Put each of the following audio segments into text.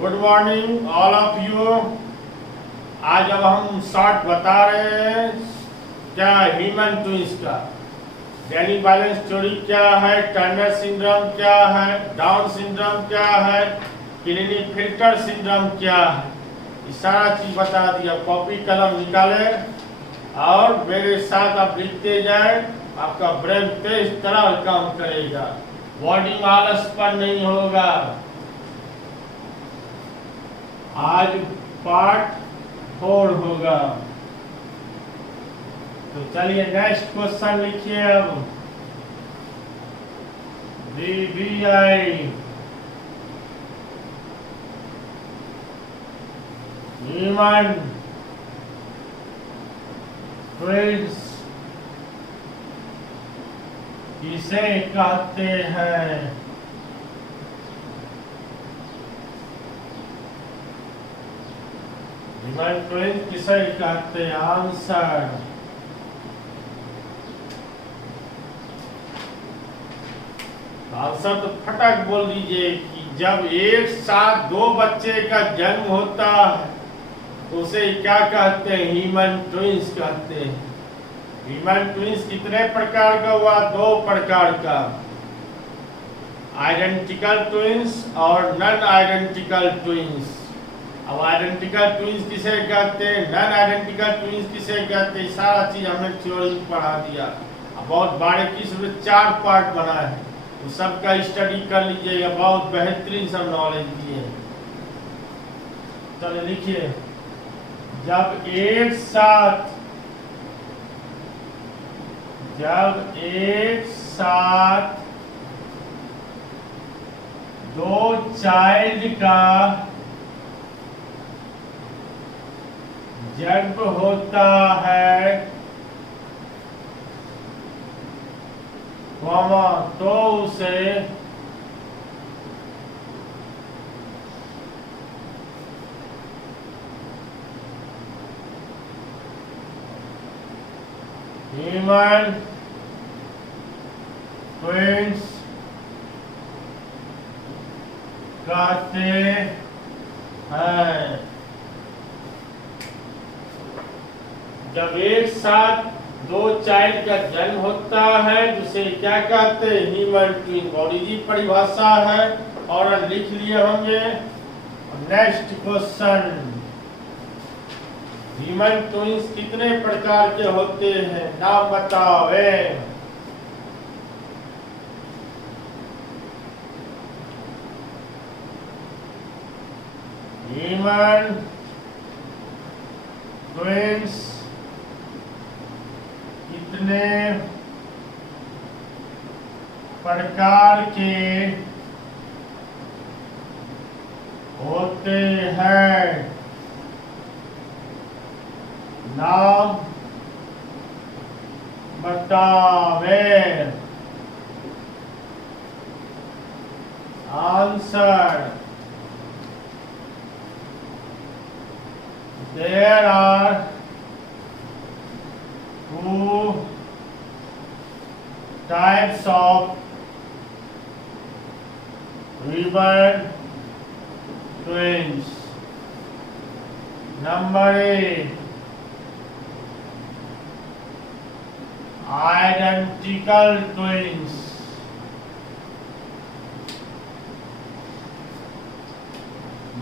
Good morning all of you. आज अब हम शॉर्ट बता रहे हैं क्या ह्यूमन ट्विंस का डेनी बैलेंस थ्योरी क्या है, टर्नर सिंड्रोम क्या है, डाउन सिंड्रोम क्या है, क्लिनेफेल्टर सिंड्रोम क्या है, ये सारा चीज बता दिया। कॉपी कलम निकाले और मेरे साथ आप लिखते जाए, आपका ब्रेन तेज तरह काम करेगा, बॉडी में आलसपन नहीं होगा। आज पार्ट 4 होगा, तो चलिए नेक्स्ट क्वेश्चन लिखिए। अब DBI ह्यूमन ट्विंस किसे कहते हैं? ह्यूमन ट्विंस किसे कहते हैं? आंसर तो फटक बोल दीजिए कि जब एक साथ दो बच्चे का जन्म होता है तो उसे क्या कहते हैं? ह्यूमन ट्विंस कहते हैं। ह्यूमन ट्विंस कितने प्रकार का हुआ? 2 प्रकार का, आइडेंटिकल ट्विंस और नॉन आइडेंटिकल ट्विंस। अब आइडेंटिकल ट्विंस किसे कहते हैं, नॉन आइडेंटिकल ट्विंस किसे कहते हैं, सारा चीज हमने थ्योरी में पढ़ा दिया। अब बहुत बारीकी से 4 पार्ट बना है, तो सबका स्टडी कर लीजिएगा, बहुत बेहतरीन सब नॉलेज दिए। चलिए लिखिए, जब एक साथ 2 चाइल्ड का जन्म होता है तो उसे ह्यूमन ट्विंस कहते हैं। जब एक साथ 2 चाइल्ड का जन्म होता है जिसे क्या कहते हैं? Human twin. बॉडी की परिभाषा है और लिख लिए होंगे। नेक्स्ट क्वेश्चन, ह्यूमन ट्विंस कितने प्रकार के होते हैं? नाम बतावे। ह्यूमन ट्विंस कितने प्रकार के होते हैं? नाम बतावे। Answer, there are 2 types of human twins. Number A, identical twins.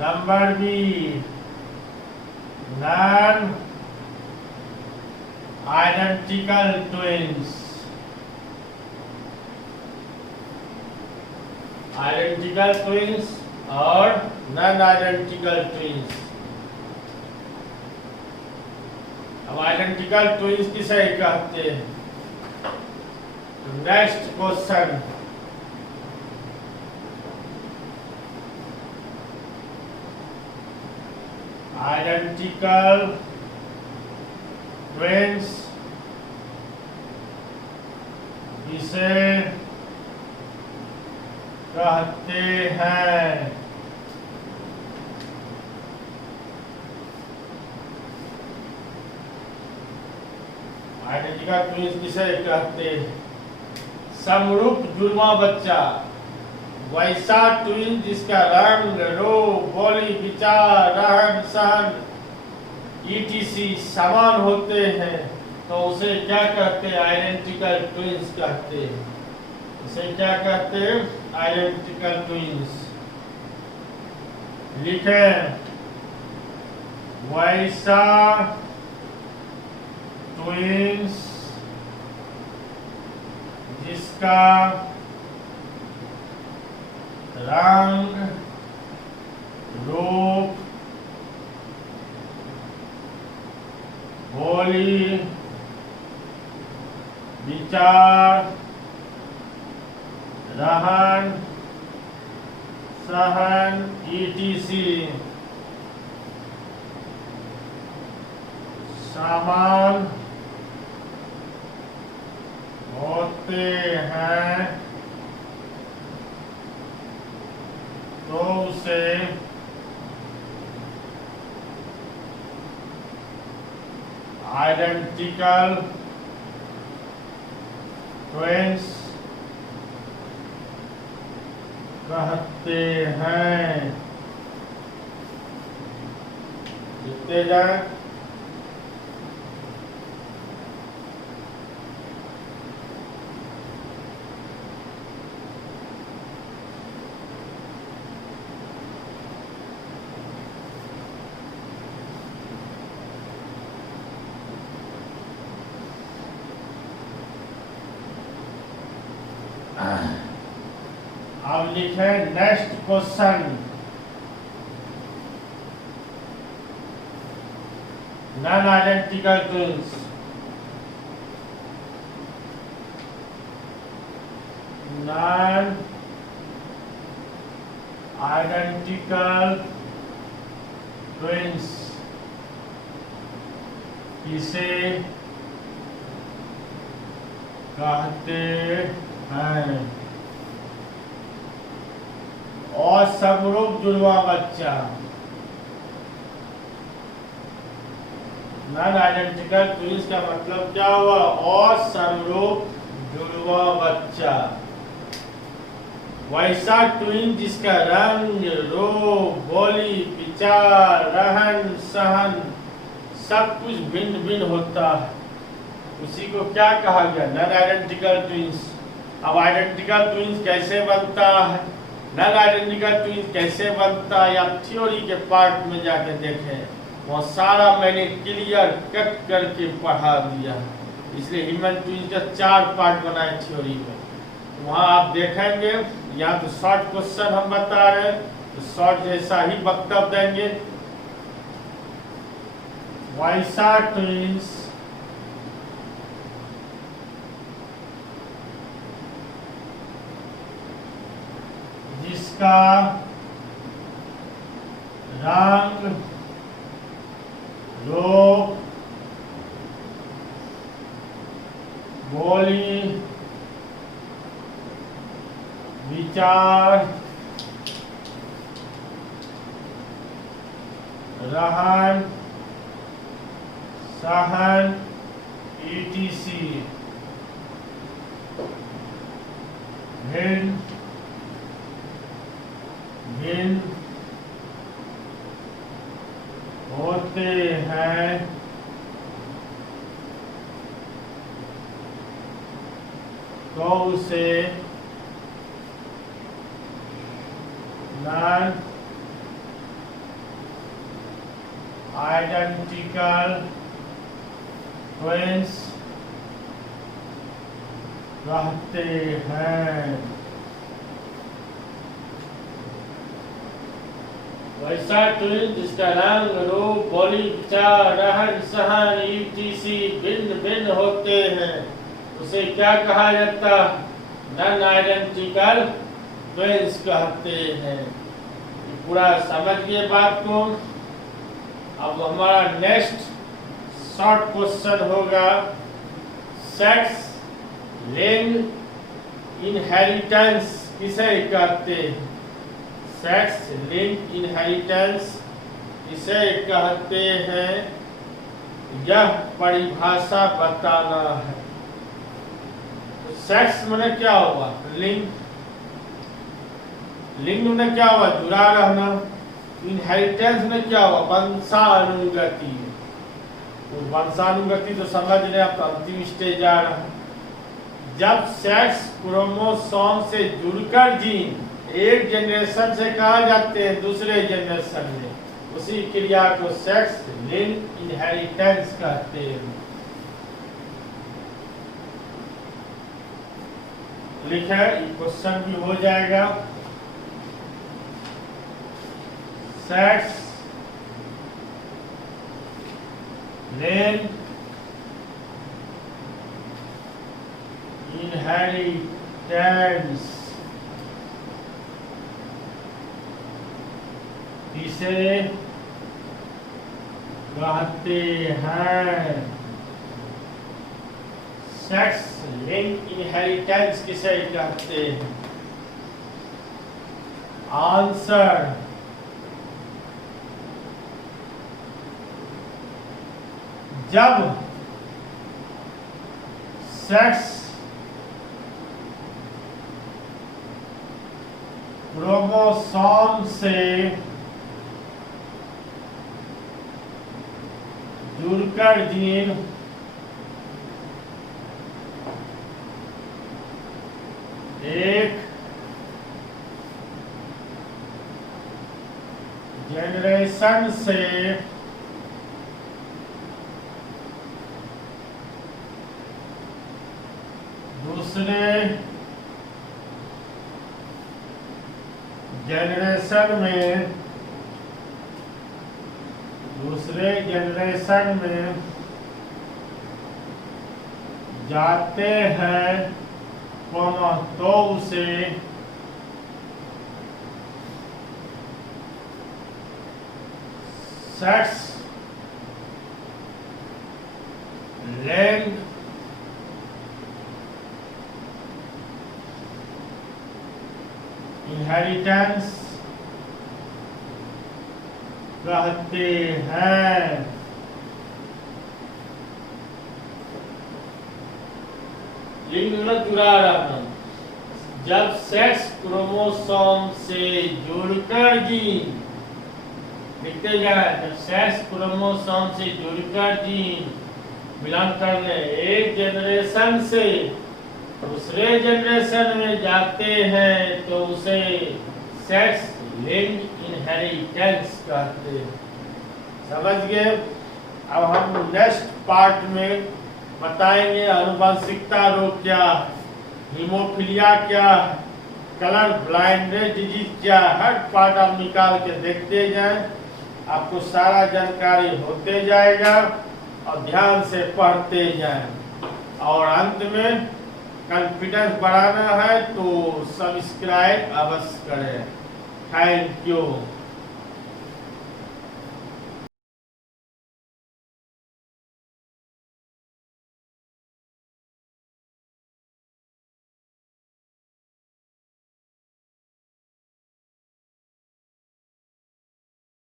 Number B, non identical twins. Identical twins और नॉन आइडेंटिकल ट्विंस। अब आइडेंटिकल ट्विंस किसे कहते हैं? नेक्स्ट क्वेश्चन, आइडेंटिकल ट्विंस किसे कहते हैं? आइडेंटिकल ट्विंस किसे कहते हैं? समरूप जुड़वा बच्चा वैसा ट्विन जिसका रंग, रूप, बोली, विचार, रहन सहन ईटीसी समान होते हैं, तो उसे क्या कहते हैं? आइडेंटिकल ट्विन्स कहते हैं। इसे क्या कहते हैं? Identical twins. लिखें, वैसा ट्विन्स जिसका रंग, रूप, बोली, विचार, रहन सहन ईटीसी समान होते हैं, तो उसे आइडेंटिकल ट्विन्स कहते हैं। लिखते जाए। अब लिखें next question. Non identical twins. Non identical twins किसे कहते हैं? और समरूप जुड़वा बच्चा। नॉन आइडेंटिकल ट्विन्स का मतलब क्या हुआ? और समरूप जुड़वा बच्चा। वैसा ट्विन जिसका रंग, रूप, बोली, विचार, रहन सहन सब कुछ भिन्न भिन्न होता है, उसी को क्या कहा गया? Non identical twins. अब आइडेंटिकल ट्विन्स कैसे बनता है, नॉन आइडेंटिकल ट्विन्स कैसे बनता है, आप थ्योरी के पार्ट में जाके देखें, वहाँ सारा मैंने क्लियर कट करके पढ़ा दिया। इसलिए ह्यूमन ट्विन्स का 4 पार्ट बनाए थ्योरी में, वहाँ आप देखेंगे। या तो शॉर्ट क्वेश्चन हम बता रहे हैं तो शॉर्ट जैसा ही वक्तव्य देंगे। वैसा ट्विन्स जिसका रंग, रूप, बोली, विचार, रहन सहन ईटीसी भिन्न भिन्न होते हैं, तो उसे नॉन आइडेंटिकल ट्विन्स कहते हैं। वैसा ट्विन जिसका रंग, रूप, बोली, विचार, रहन सहन ईटीसी भिन्न भिन्न होते हैं, उसे क्या कहा जाता? नॉन आइडेंटिकल ट्विन्स कहते हैं। पूरा समझ गए बात को। अब हमारा नेक्स्ट शॉर्ट क्वेश्चन होगा, सेक्स लिंग इनहेरिटेंस किसे कहते हैं? सेक्स लिंक इनहेरिटेंस इसे कहते हैं, यह परिभाषा बताना है। तो सेक्स माने क्या हुआ? लिंक। लिंग में क्या हुआ, जुड़ा रहना। इनहेरिटेंस में क्या हुआ, वंशानुगति। तो वंशानुगति तो समझ रहे, अब तो अंतिम स्टेज आ रहा है। जब सेक्स क्रोमोसोम से जुड़कर जीन एक जनरेशन से कहा जाते हैं दूसरे जनरेशन में, उसी क्रिया को सेक्स लिंक इनहेरिटेंस कहते हैं। लिखा क्वेश्चन भी हो जाएगा। सेक्स लिंक इनहेरिटेंस किसे कहते हैं? सेक्स लिंक इनहेरिटेंस किसे कहते हैं? आंसर जब सेक्स क्रोमोसोम से जुड़कर जीन एक जनरेशन से दूसरे जनरेशन में जाते हैं, तो उसे सेक्स लिंक इनहेरिटेंस कहते हैं। लिंग में जुड़ा रहना। जब सेक्स क्रोमोसोम से जुड़कर जीन, लिखते जाए, जब सेक्स क्रोमोसोम से जुड़कर जीन मिलान करने एक जनरेशन से दूसरे जनरेशन में जाते हैं, तो उसे सेक्स लिंक इनहेरिटेंस कहते हैं। समझ गए? अब हम नेक्स्ट पार्ट में बताएंगे आनुवंशिकता रोग क्या, हीमोफीलिया क्या, कलर ब्लाइंडनेस डिजीज क्या। हर पार्ट आप निकाल के देखते जाएं, आपको सारा जानकारी होते जाएगा और ध्यान से पढ़ते जाएं। और अंत में कॉन्फिडेंस बढ़ाना है तो सब्सक्राइब अवश्य करें। Thank you.